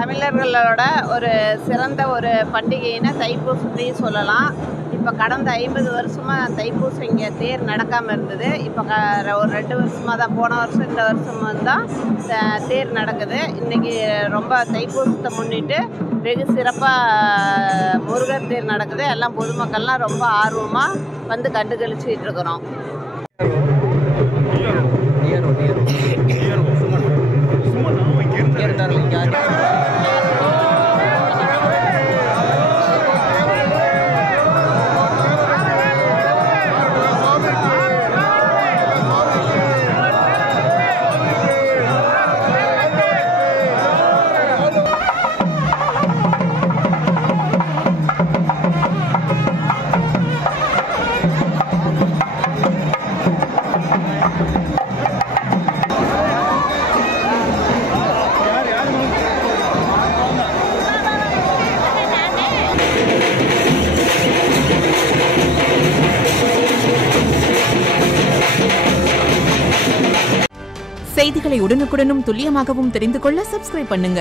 தமிழர்களோட ஒரு சிறந்த ஒரு பண்டிகைன்னு தைப்பூசத்தையும் சொல்லலாம். இப்போ கடந்த 50 வருஷமாக தைப்பூசம் இங்கே தேர் நடக்காமல் இருந்தது. இப்போ ஒரு 2 வருஷமாக தான், போன வருஷம் இந்த வருஷம் தான் தேர் நடக்குது. இன்றைக்கி ரொம்ப தைப்பூசத்தை முன்னிட்டு வெகு சிறப்பாக முருகர் தேர் நடக்குது. எல்லாம் பொதுமக்கள்லாம் ரொம்ப ஆர்வமாக வந்து கண்டுகளிச்சிட்டு இருக்கிறோம். செய்திகளை உடனுக்குடனும் துல்லியமாகவும் தெரிந்து கொள்ள சப்ஸ்கிரைப் பண்ணுங்க.